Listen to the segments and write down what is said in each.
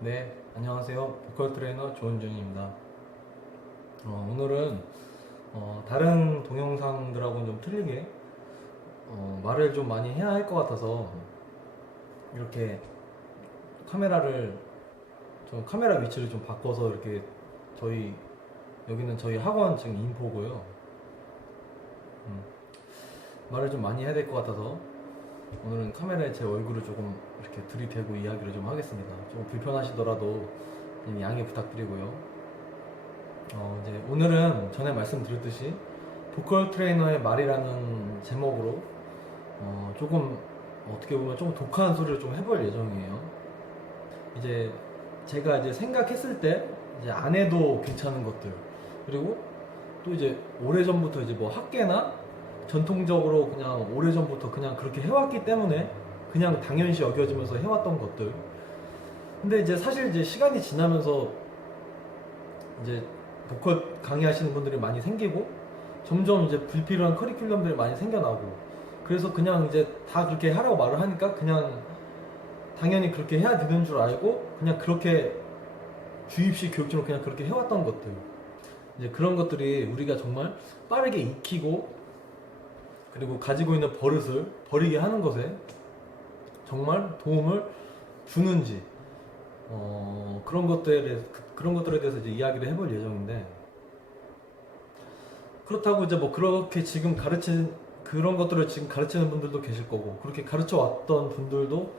네, 안녕하세요. 보컬 트레이너 조은준입니다. 오늘은 다른 동영상들하고는 좀 틀리게 말을 좀 많이 해야 할 것 같아서 이렇게 카메라 위치를 좀 바꿔서 이렇게 여기는 저희 학원 지금 인포고요. 말을 좀 많이 해야 될 것 같아서 오늘은 카메라에 제 얼굴을 조금 이렇게 들이대고 이야기를 좀 하겠습니다. 좀 불편하시더라도 양해 부탁드리고요. 이제 오늘은 전에 말씀드렸듯이 보컬 트레이너의 말이라는 제목으로 조금 어떻게 보면 좀 독한 소리를 좀 해볼 예정이에요. 이제 제가 이제 생각했을 때 이제 안 해도 괜찮은 것들, 그리고 또 이제 오래전부터 이제 뭐 학계나 전통적으로 그냥 오래전부터 그냥 그렇게 해왔기 때문에 그냥 당연시 여겨지면서 해왔던 것들. 근데 이제 사실 이제 시간이 지나면서 이제 보컬 강의하시는 분들이 많이 생기고 점점 이제 불필요한 커리큘럼들이 많이 생겨나고, 그래서 그냥 이제 다 그렇게 하라고 말을 하니까 그냥 당연히 그렇게 해야 되는 줄 알고 그냥 그렇게 주입식 교육적으로 그냥 그렇게 해왔던 것들, 이제 그런 것들이 우리가 정말 빠르게 익히고 그리고 가지고 있는 버릇을 버리게 하는 것에 정말 도움을 주는지, 그런 것들에 대해서 이제 이야기를 해볼 예정인데, 그렇다고 이제 뭐 그렇게 지금 그런 것들을 지금 가르치는 분들도 계실 거고, 그렇게 가르쳐 왔던 분들도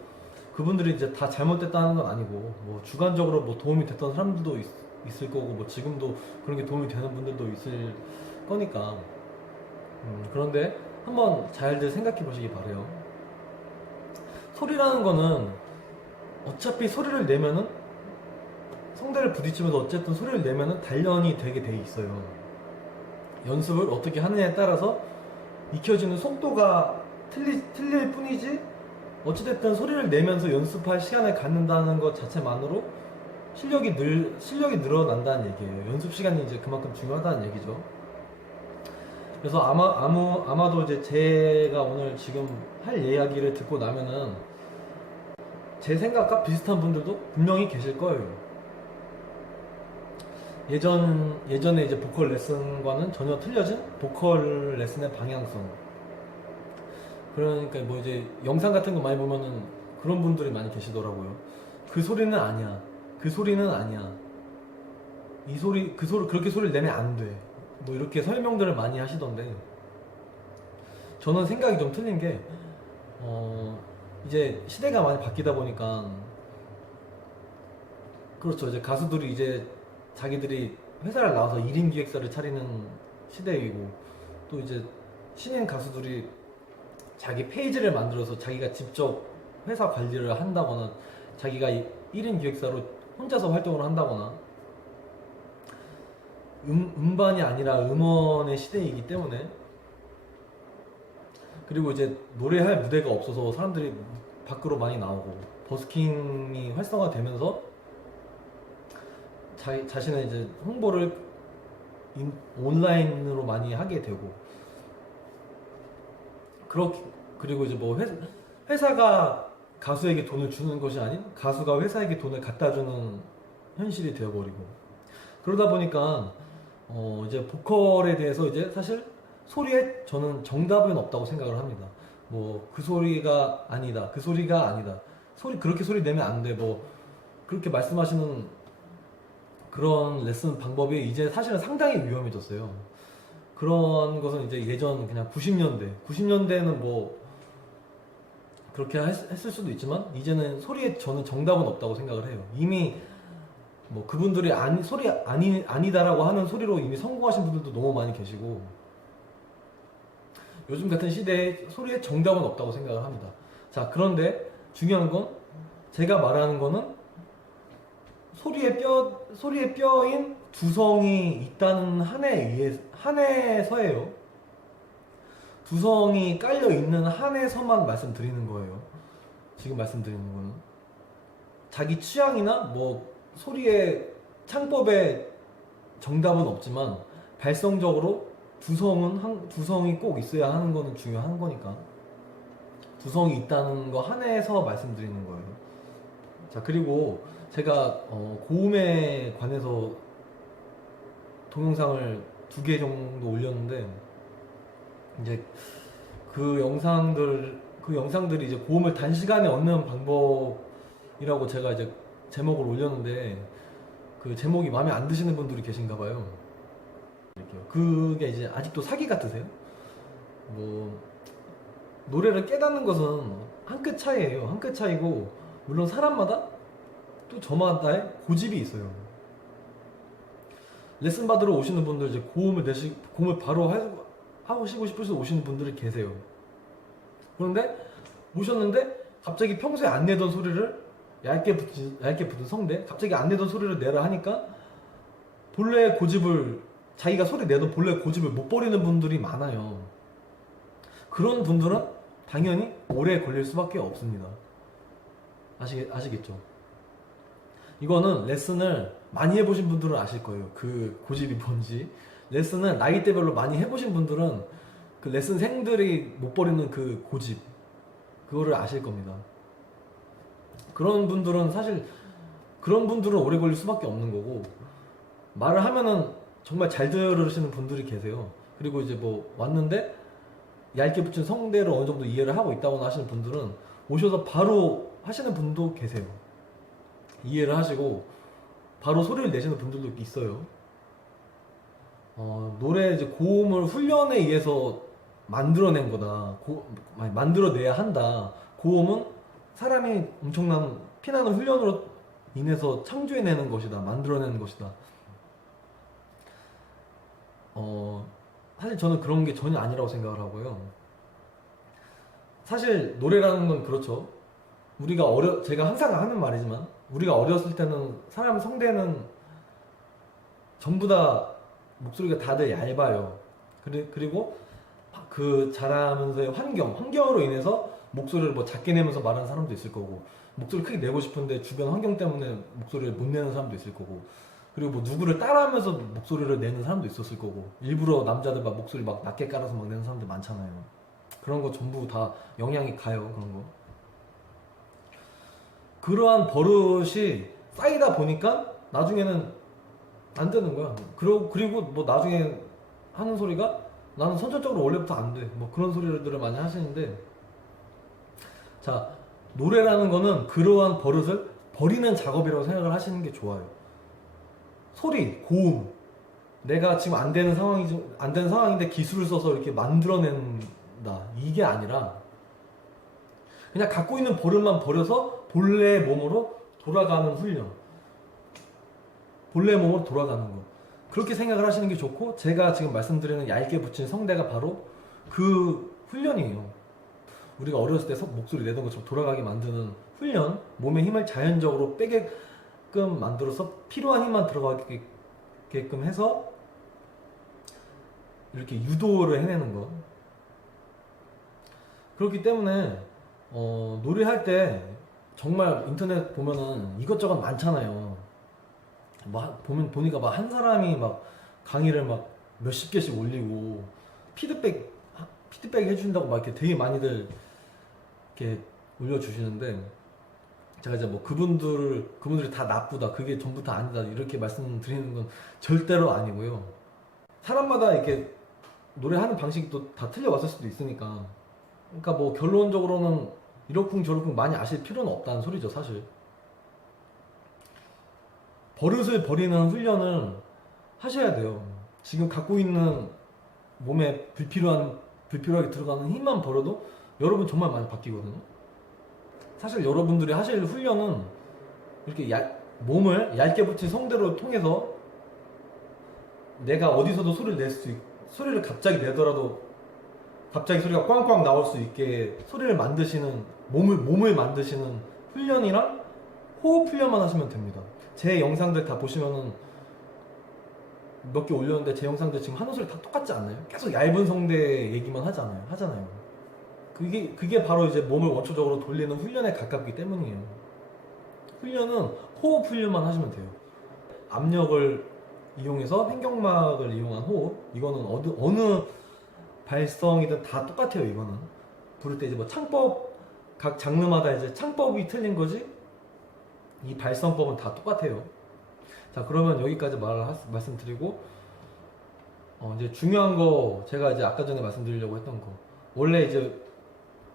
그분들이 이제 다 잘못됐다는 건 아니고, 뭐 주관적으로 뭐 도움이 됐던 사람들도 있을 거고, 뭐 지금도 그런 게 도움이 되는 분들도 있을 거니까. 그런데 한번 잘들 생각해 보시기 바래요. 소리라는 거는 어차피 소리를 내면은 성대를 부딪히면서 어쨌든 소리를 내면은 단련이 되게 돼 있어요. 연습을 어떻게 하느냐에 따라서 익혀지는 속도가 틀릴 뿐이지, 어찌됐든 소리를 내면서 연습할 시간을 갖는다는 것 자체만으로 실력이 늘어난다는 얘기예요. 연습 시간이 이제 그만큼 중요하다는 얘기죠. 그래서 아마도 이제 제가 오늘 지금 할 이야기를 듣고 나면은 제 생각과 비슷한 분들도 분명히 계실 거예요. 예전에 이제 보컬 레슨과는 전혀 틀려진 보컬 레슨의 방향성. 그러니까 뭐 이제 영상 같은 거 많이 보면은 그런 분들이 많이 계시더라고요. 그 소리는 아니야. 그 소리는 아니야. 그렇게 소리를 내면 안 돼. 뭐 이렇게 설명들을 많이 하시던데, 저는 생각이 좀 틀린 게, 이제 시대가 많이 바뀌다 보니까, 그렇죠. 이제 가수들이 이제 자기들이 회사를 나와서 1인 기획사를 차리는 시대이고, 또 이제 신인 가수들이 자기 페이지를 만들어서 자기가 직접 회사 관리를 한다거나, 자기가 1인 기획사로 혼자서 활동을 한다거나, 음반이 아니라 음원의 시대이기 때문에, 그리고 이제 노래할 무대가 없어서 사람들이 밖으로 많이 나오고 버스킹이 활성화되면서 자신의 이제 홍보를 온라인으로 많이 하게 되고, 그리고 이제 뭐 회사가 가수에게 돈을 주는 것이 아닌 가수가 회사에게 돈을 갖다 주는 현실이 되어버리고, 그러다 보니까 이제 보컬에 대해서 이제 사실 소리에 저는 정답은 없다고 생각을 합니다. 뭐 그 소리가 아니다, 그 소리가 아니다, 그렇게 소리 내면 안 돼, 뭐 그렇게 말씀하시는 그런 레슨 방법이 이제 사실은 상당히 위험해졌어요. 그런 것은 이제 예전 그냥 90년대는 뭐 그렇게 했을 수도 있지만, 이제는 소리에 저는 정답은 없다고 생각을 해요. 이미 뭐 그분들이 아니다라고 하는 소리로 이미 성공하신 분들도 너무 많이 계시고, 요즘 같은 시대에 소리에 정답은 없다고 생각을 합니다. 자, 그런데 중요한 건, 제가 말하는 거는 소리의 뼈인 두성이 있다는 한해서예요. 두성이 깔려 있는 한에서만 말씀드리는 거예요. 지금 말씀드리는 거는 자기 취향이나 뭐 소리의 창법에 정답은 없지만 발성적으로 두성이 꼭 있어야 하는 거는 중요한 거니까 두성이 있다는 거 한해서 말씀드리는 거예요. 자, 그리고 제가 고음에 관해서 동영상을 2개 정도 올렸는데 이제 그 영상들이 이제 고음을 단시간에 얻는 방법이라고 제가 이제 제목을 올렸는데 그 제목이 마음에 안 드시는 분들이 계신가 봐요. 그게 이제 아직도 사기 같으세요? 뭐 노래를 깨닫는 것은 한 끗 차이예요. 한 끗 차이고 물론 사람마다 또 저마다의 고집이 있어요. 레슨 받으러 오시는 분들 이제 고음을 바로 하시고 싶으셔서 오시는 분들이 계세요. 그런데 오셨는데 갑자기 평소에 안 내던 소리를 얇게 붙은 성대 갑자기 안 내던 소리를 내라 하니까 본래 고집을 자기가 소리 내던 본래 고집을 못 버리는 분들이 많아요. 그런 분들은 당연히 오래 걸릴 수밖에 없습니다. 아시겠죠? 이거는 레슨을 많이 해보신 분들은 아실 거예요. 그 고집이 뭔지. 레슨은 나이대별로 많이 해보신 분들은 그 레슨생들이 못 버리는 그 고집 그거를 아실 겁니다. 그런 분들은 오래 걸릴 수밖에 없는 거고 말을 하면은 정말 잘 들으시는 분들이 계세요. 그리고 이제 뭐 왔는데 얇게 붙인 성대를 어느 정도 이해를 하고 있다거나 하시는 분들은 오셔서 바로 하시는 분도 계세요. 이해를 하시고 바로 소리를 내시는 분들도 있어요. 노래 이제 고음을 훈련에 의해서 만들어낸 거다. 만들어내야 한다. 고음은 사람이 엄청난 피나는 훈련으로 인해서 창조해내는 것이다. 만들어내는 것이다. 사실 저는 그런 게 전혀 아니라고 생각을 하고요. 사실 노래라는 건 그렇죠. 제가 항상 하는 말이지만 우리가 어렸을 때는 사람 성대는 전부 다 목소리가 다들 얇아요. 그리고 그 자라면서의 환경으로 인해서 목소리를 뭐 작게 내면서 말하는 사람도 있을 거고 목소리를 크게 내고 싶은데 주변 환경 때문에 목소리를 못 내는 사람도 있을 거고 그리고 뭐 누구를 따라하면서 목소리를 내는 사람도 있었을 거고 일부러 남자들 막 목소리 막 낮게 깔아서 막 내는 사람들 많잖아요. 그런 거 전부 다 영향이 가요. 그런 거. 그러한 버릇이 쌓이다 보니까 나중에는 안 되는 거야. 그리고 뭐 나중에 하는 소리가 나는 선천적으로 원래부터 안 돼. 뭐 그런 소리들을 많이 하시는데 자, 노래라는 거는 그러한 버릇을 버리는 작업이라고 생각을 하시는 게 좋아요. 소리, 고음. 내가 지금 안 되는 상황인데 기술을 써서 이렇게 만들어낸다. 이게 아니라 그냥 갖고 있는 버릇만 버려서 본래 몸으로 돌아가는 훈련. 본래 몸으로 돌아가는 거. 그렇게 생각을 하시는 게 좋고 제가 지금 말씀드리는 얇게 붙인 성대가 바로 그 훈련이에요. 우리가 어렸을 때 목소리 내던 것처럼 돌아가게 만드는 훈련. 몸의 힘을 자연적으로 빼게끔 만들어서 필요한 힘만 들어가게끔 해서 이렇게 유도를 해내는 거. 그렇기 때문에 노래할 때 정말 인터넷 보면은 이것저것 많잖아요. 보니까 막 한 사람이 막 강의를 막 몇십 개씩 올리고 피드백 해준다고 막 이렇게 되게 많이들 이렇게 올려주시는데 제가 이제 뭐 그분들이 다 나쁘다, 그게 전부 다 아니다 이렇게 말씀드리는 건 절대로 아니고요. 사람마다 이렇게 노래하는 방식이 또 다 틀려왔을 수도 있으니까 그러니까 뭐 결론적으로는 이러쿵저러쿵 많이 아실 필요는 없다는 소리죠. 사실 버릇을 버리는 훈련을 하셔야 돼요. 지금 갖고 있는 몸에 불필요하게 들어가는 힘만 버려도 여러분 정말 많이 바뀌거든요. 사실 여러분들이 하실 훈련은 이렇게 몸을 얇게 붙인 성대로 통해서 내가 어디서도 소리를 갑자기 내더라도 갑자기 소리가 꽝꽝 나올 수 있게 소리를 만드시는 몸을 만드시는 훈련이랑 호흡 훈련만 하시면 됩니다. 제 영상들 다 보시면은 몇 개 올렸는데 제 영상들 지금 하는 소리 다 똑같지 않나요? 계속 얇은 성대 얘기만 하잖아요. 그게 바로 이제 몸을 원초적으로 돌리는 훈련에 가깝기 때문이에요. 훈련은 호흡 훈련만 하시면 돼요. 압력을 이용해서 횡격막을 이용한 호흡, 이거는 어느 발성이든 다 똑같아요. 이거는 부를 때 이제 뭐 창법, 각 장르마다 이제 창법이 틀린 거지 이 발성법은 다 똑같아요. 자, 그러면 여기까지 말씀드리고 이제 중요한 거, 제가 이제 아까 전에 말씀드리려고 했던 거, 원래 이제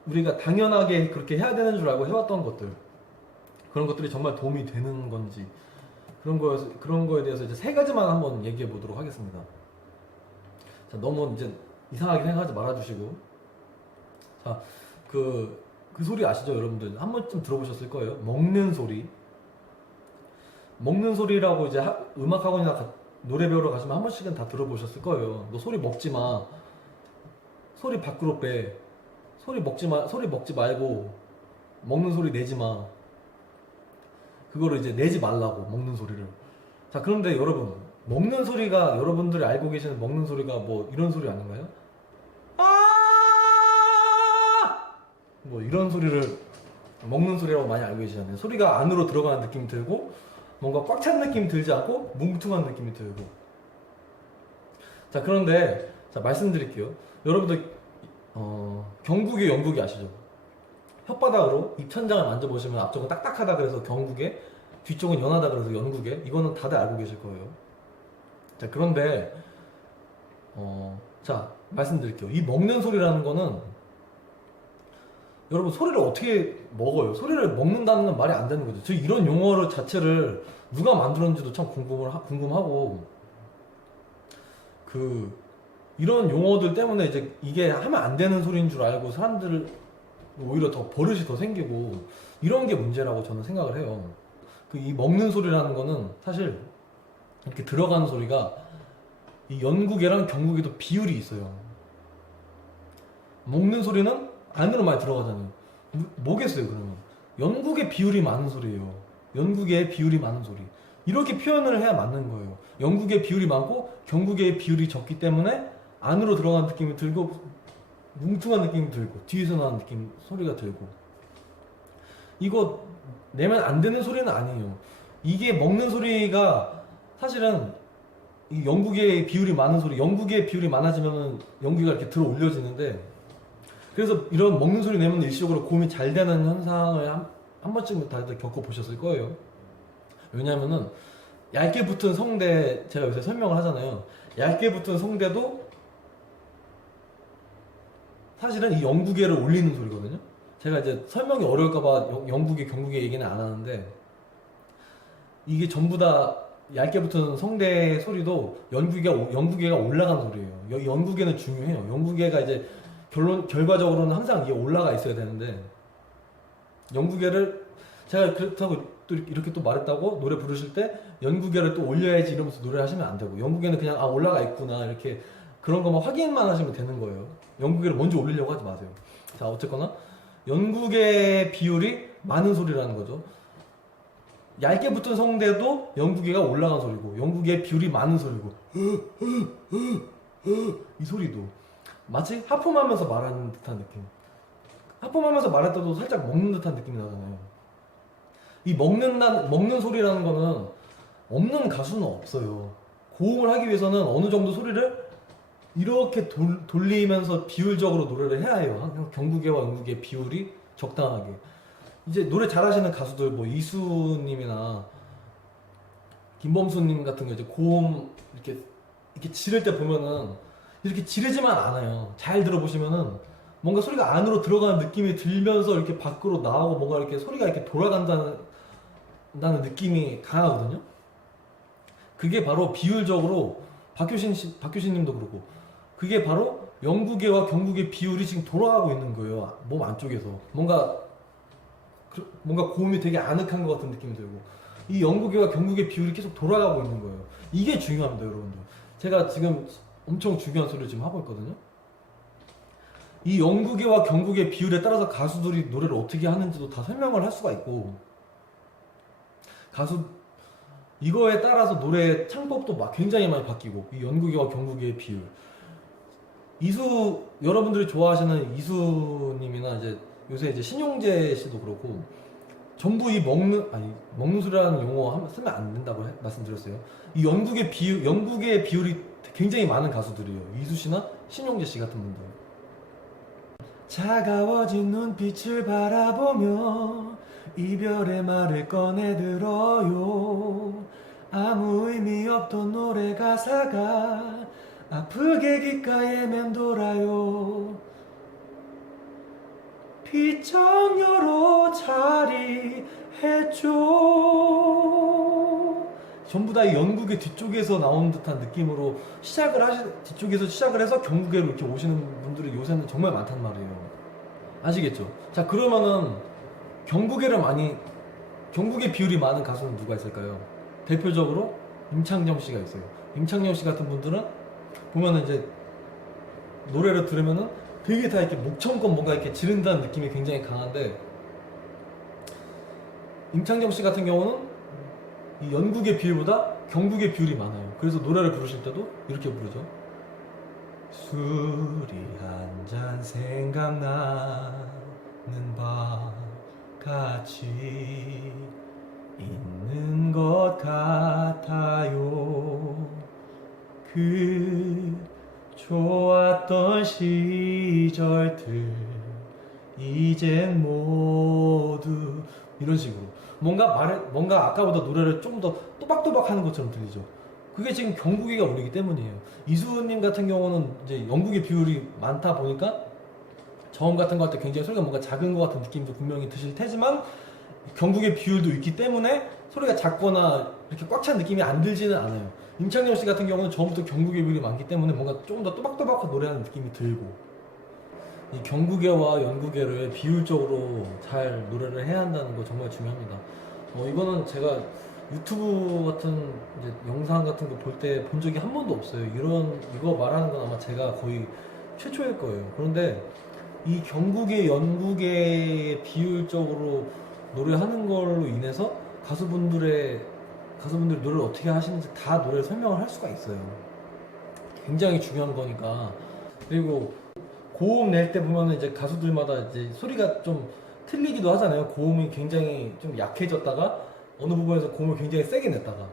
우리가 당연하게 그렇게 해야 되는 줄 알고 해왔던 것들, 그런 것들이 정말 도움이 되는 건지, 그런 거에 대해서 이제 3가지만 한번 얘기해 보도록 하겠습니다. 자, 너무 이제 이상하게 생각하지 말아주시고, 자, 그 소리 아시죠, 여러분들? 한 번쯤 들어보셨을 거예요. 먹는 소리. 먹는 소리라고 이제 음악학원이나 노래 배우러 가시면 한 번씩은 다 들어보셨을 거예요. 너 소리 먹지 마. 소리 밖으로 빼. 소리 먹지 말고 먹는 소리 내지 마. 그거를 이제 내지 말라고, 먹는 소리를. 자, 그런데 여러분, 먹는 소리가, 여러분들이 알고 계시는 먹는 소리가 뭐 이런 소리 아닌가요? 뭐 이런 소리를 먹는 소리라고 많이 알고 계시잖아요. 소리가 안으로 들어가는 느낌이 들고 뭔가 꽉 찬 느낌이 들지 않고 뭉퉁한 느낌이 들고. 자, 그런데 자, 말씀드릴게요. 여러분들 경국의 영국이 아시죠? 혓바닥으로 입천장을 만져보시면 앞쪽은 딱딱하다 그래서 경국에, 뒤쪽은 연하다 그래서 연국에. 이거는 다들 알고 계실 거예요. 자, 그런데 자, 말씀드릴게요. 이 먹는 소리라는 거는, 여러분, 소리를 어떻게 먹어요? 소리를 먹는다는 건 말이 안 되는 거죠. 저 이런 용어 자체를 누가 만들었는지도 참 궁금하고, 이런 용어들 때문에 이제 이게 하면 안 되는 소리인 줄 알고 사람들 오히려 더 버릇이 더 생기고, 이런 게 문제라고 저는 생각을 해요. 이 먹는 소리라는 거는 사실 이렇게 들어가는 소리가 이 연국에랑 경국에도 비율이 있어요. 먹는 소리는 안으로 많이 들어가잖아요. 뭐겠어요, 그러면? 연국의 비율이 많은 소리예요. 연국의 비율이 많은 소리. 이렇게 표현을 해야 맞는 거예요. 연국의 비율이 많고 경국의 비율이 적기 때문에 안으로 들어가는 느낌이 들고 뭉퉁한 느낌이 들고 뒤에서 나는 느낌, 소리가 들고. 이거 내면 안 되는 소리는 아니에요. 이게 먹는 소리가 사실은 이 연국의 비율이 많은 소리, 연국의 비율이 많아지면 연국이가 이렇게 들어 올려지는데, 그래서 이런 먹는 소리 내면 일시적으로 고음이 잘 되는 현상을 한 번쯤 다들 겪어보셨을 거예요. 왜냐면은 얇게 붙은 성대, 제가 요새 설명을 하잖아요. 얇게 붙은 성대도 사실은 이 영국애를 올리는 소리거든요. 제가 이제 설명이 어려울까봐 영국애, 경국애 얘기는 안 하는데, 이게 전부 다 얇게 붙은 성대 소리도 영국애가 올라간 소리예요. 영국애는 중요해요. 영국애가 이제 결과적으로는 항상 이게 올라가 있어야 되는데, 영국애를 제가 그렇다고 또 이렇게 또 말했다고 노래 부르실 때 영국애를 또 올려야지 이러면서 노래 하시면 안 되고, 영국애는 그냥 올라가 있구나 이렇게 그런 것만 확인만 하시면 되는 거예요. 영국애를 먼저 올리려고 하지 마세요. 자, 어쨌거나 영국애 비율이 많은 소리라는 거죠. 얇게 붙은 성대도 영국애가 올라간 소리고, 영국애 비율이 많은 소리고, 이 소리도 마치 하품하면서 말하는 듯한 느낌. 하품하면서 말할 때도 살짝 먹는 듯한 느낌이 나잖아요. 이 먹는 소리라는 거는 없는 가수는 없어요. 고음을 하기 위해서는 어느 정도 소리를 이렇게 돌리면서 비율적으로 노래를 해야 해요. 경국애와 영국애 비율이 적당하게. 이제 노래 잘하시는 가수들, 뭐 이수님이나 김범수님 같은 거 이제 고음 이렇게 지를 때 보면은 이렇게 지르지만 않아요. 잘 들어보시면은 뭔가 소리가 안으로 들어가는 느낌이 들면서 이렇게 밖으로 나오고 뭔가 이렇게 소리가 이렇게 돌아간다는 느낌이 강하거든요. 그게 바로 비율적으로 박효신 님도 그렇고, 그게 바로 영국애와 경국의 비율이 지금 돌아가고 있는 거예요. 몸 안쪽에서 뭔가 고음이 되게 아늑한 것 같은 느낌이 들고, 이 영국애와 경국의 비율이 계속 돌아가고 있는 거예요. 이게 중요합니다, 여러분들. 제가 지금 엄청 중요한 소리를 지금 하고 있거든요. 이 영국애와 경국의 비율에 따라서 가수들이 노래를 어떻게 하는지도 다 설명을 할 수가 있고, 이거에 따라서 노래 창법도 막 굉장히 많이 바뀌고 이 연구계와 경구계의 비율. 여러분들이 좋아하시는 이수님이나 이제 요새 이제 신용재 씨도 그렇고 전부 이 먹는 소리라는 용어 쓰면 안 된다고 말씀드렸어요. 이 영국의 비율이 굉장히 많은 가수들이에요. 이수 씨나 신용재 씨 같은 분들. 차가워진 눈빛을 바라보며 이별의 말을 꺼내들어요. 아무 의미 없던 노래 가사가 아프게 귓가에 맴돌아요. 피청녀로 자리해줘. 전부 다 이 연극의 뒤쪽에서 나온 듯한 느낌으로 뒤쪽에서 시작을 해서 경국에로 이렇게 오시는 분들이 요새는 정말 많단 말이에요. 아시겠죠? 자, 그러면은 경국의 비율이 많은 가수는 누가 있을까요? 대표적으로 임창정 씨가 있어요. 임창정 씨 같은 분들은 보면은 이제 노래를 들으면은 되게 다 이렇게 목청껏 뭔가 이렇게 지른다는 느낌이 굉장히 강한데, 임창정 씨 같은 경우는 이 연국의 비율보다 경국의 비율이 많아요. 그래서 노래를 부르실 때도 이렇게 부르죠. 술이 한 잔 생각나는 밤 같이 있는 것 같아요. 그 좋았던 시절들 이젠 모두 이런 식으로 뭔가 아까보다 노래를 좀 더 또박또박 하는 것처럼 들리죠. 그게 지금 경국이가 울리기 때문이에요. 이수님 같은 경우는 이제 영국의 비율이 많다 보니까 저음 같은 거 할 때 굉장히 소리가 뭔가 작은 것 같은 느낌도 분명히 드실 테지만 경국의 비율도 있기 때문에 소리가 작거나 이렇게 꽉 찬 느낌이 안 들지는 않아요. 임창정 씨 같은 경우는 처음부터 경국의 비율이 많기 때문에 뭔가 조금 더 또박또박 노래하는 느낌이 들고, 이 경국애와 연국애를 비율적으로 잘 노래를 해야 한다는 거 정말 중요합니다. 이거는 제가 유튜브 같은 이제 영상 같은 거 볼 때 본 적이 한 번도 없어요. 이거 말하는 건 아마 제가 거의 최초일 거예요. 그런데 이 경국의 연국의 비율적으로 노래하는 걸로 인해서 가수분들이 노래를 어떻게 하시는지 다 노래 설명을 할 수가 있어요. 굉장히 중요한 거니까. 그리고 고음 낼 때 보면은 이제 가수들마다 이제 소리가 좀 틀리기도 하잖아요. 고음이 굉장히 좀 약해졌다가 어느 부분에서 고음을 굉장히 세게 냈다가,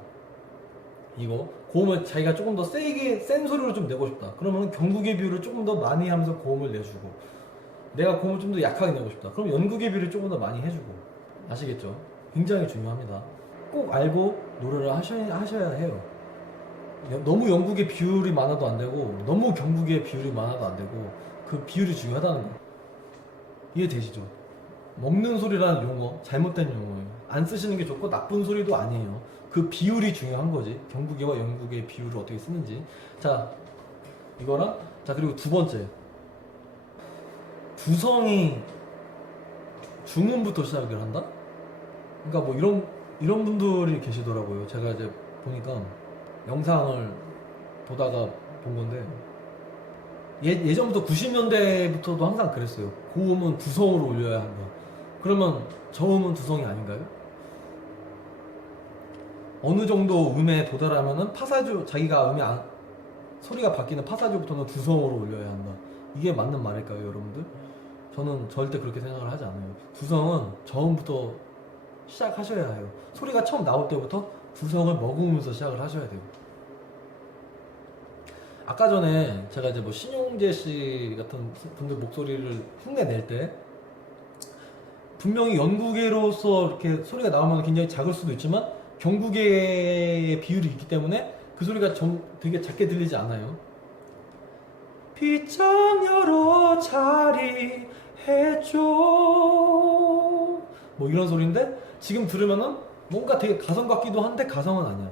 이거 고음을 자기가 조금 더 센 소리로 좀 내고 싶다 그러면 경국의 비율을 조금 더 많이 하면서 고음을 내주고, 내가 고음을 좀 더 약하게 내고 싶다 그럼 연국의 비율을 조금 더 많이 해주고. 아시겠죠? 굉장히 중요합니다. 꼭 알고 노래를 하셔야 해요. 너무 연국의 비율이 많아도 안 되고 너무 경국의 비율이 많아도 안 되고, 그 비율이 중요하다는 거 이해되시죠? 먹는 소리라는 용어 잘못된 용어예요. 안 쓰시는 게 좋고 나쁜 소리도 아니에요. 그 비율이 중요한 거지. 경국애와 연국의 비율을 어떻게 쓰는지. 자, 이거랑, 자, 그리고 두 번째, 두성이 중음부터 시작을 한다? 그러니까 뭐 이런 분들이 계시더라고요. 제가 이제 보니까 영상을 보다가 본 건데, 예전부터 90년대부터도 항상 그랬어요. 고음은 두성으로 올려야 한다. 그러면 저음은 두성이 아닌가요? 어느 정도 음에 도달하면은 자기가 소리가 바뀌는 파사주부터는 두성으로 올려야 한다. 이게 맞는 말일까요, 여러분들? 저는 절대 그렇게 생각을 하지 않아요. 두성은 저음부터 시작하셔야 해요. 소리가 처음 나올 때부터 두성을 머금으면서 시작을 하셔야 돼요. 아까 전에 제가 이제 뭐 신용재 씨 같은 분들 목소리를 흉내 낼 때 분명히 연국애로서 이렇게 소리가 나오면 굉장히 작을 수도 있지만 경국애의 비율이 있기 때문에 그 소리가 되게 작게 들리지 않아요. 빗장여러 자리해줘 뭐 이런 소리인데 지금 들으면은 뭔가 되게 가성 같기도 한데 가성은 아니야.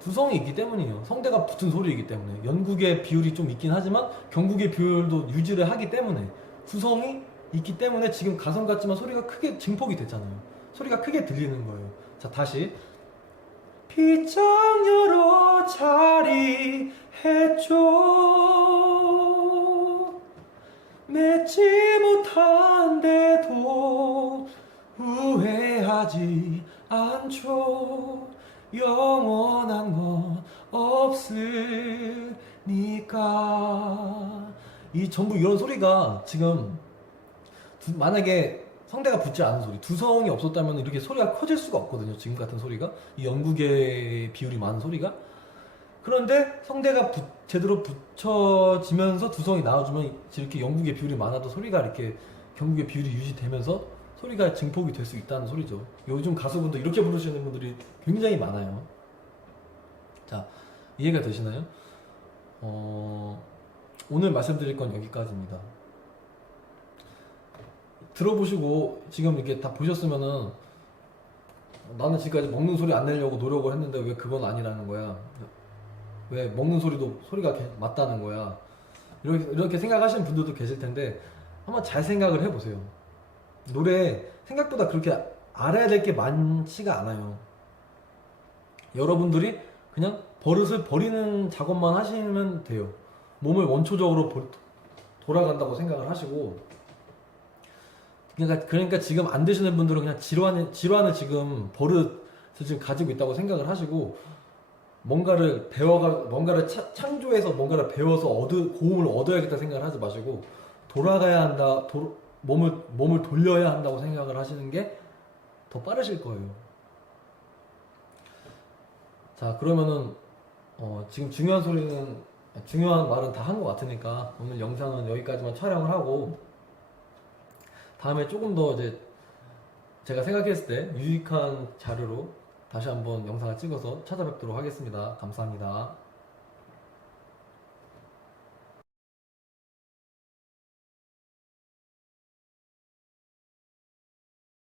두성이 있기 때문이에요. 성대가 붙은 소리이기 때문에. 연국의 비율이 좀 있긴 하지만 경국의 비율도 유지를 하기 때문에, 두성이 있기 때문에 지금 가성 같지만 소리가 크게 증폭이 됐잖아요. 소리가 크게 들리는 거예요. 자, 다시. 빗장여러 자리해줘 맺지 못한데도 후회하지 않죠. 영원한 건 없으니까. 이 전부 이런 소리가 지금 만약에 성대가 붙지 않은 소리, 두성이 없었다면 이렇게 소리가 커질 수가 없거든요. 지금 같은 소리가, 이 연구계 비율이 많은 소리가. 그런데 성대가 제대로 붙여지면서 두성이 나와주면 이렇게 연구계 비율이 많아도 소리가 이렇게 경구계 비율이 유지되면서 소리가 증폭이 될 수 있다는 소리죠. 요즘 가수분들 이렇게 부르시는 분들이 굉장히 많아요. 자, 이해가 되시나요? 오늘 말씀드릴 건 여기까지입니다. 들어보시고 지금 이렇게 다 보셨으면은 나는 지금까지 먹는 소리 안 내려고 노력을 했는데 왜 그건 아니라는 거야? 왜 먹는 소리도 소리가 맞다는 거야? 이렇게 생각하시는 분들도 계실 텐데 한번 잘 생각을 해보세요. 노래 생각보다 그렇게 알아야 될 게 많지가 않아요. 여러분들이 그냥 버릇을 버리는 작업만 하시면 돼요. 몸을 원초적으로 돌아간다고 생각을 하시고, 그러니까 지금 안 되시는 분들은 그냥 질환을 지금 버릇을 지금 가지고 있다고 생각을 하시고, 뭔가를 창조해서 뭔가를 배워서 고움을 얻어야겠다 생각을 하지 마시고, 돌아가야 한다, 몸을 돌려야 한다고 생각을 하시는 게 더 빠르실 거예요. 자, 그러면은 지금 중요한 말은 다 한 것 같으니까 오늘 영상은 여기까지만 촬영을 하고, 다음에 조금 더 이제 제가 생각했을 때 유익한 자료로 다시 한번 영상을 찍어서 찾아뵙도록 하겠습니다. 감사합니다.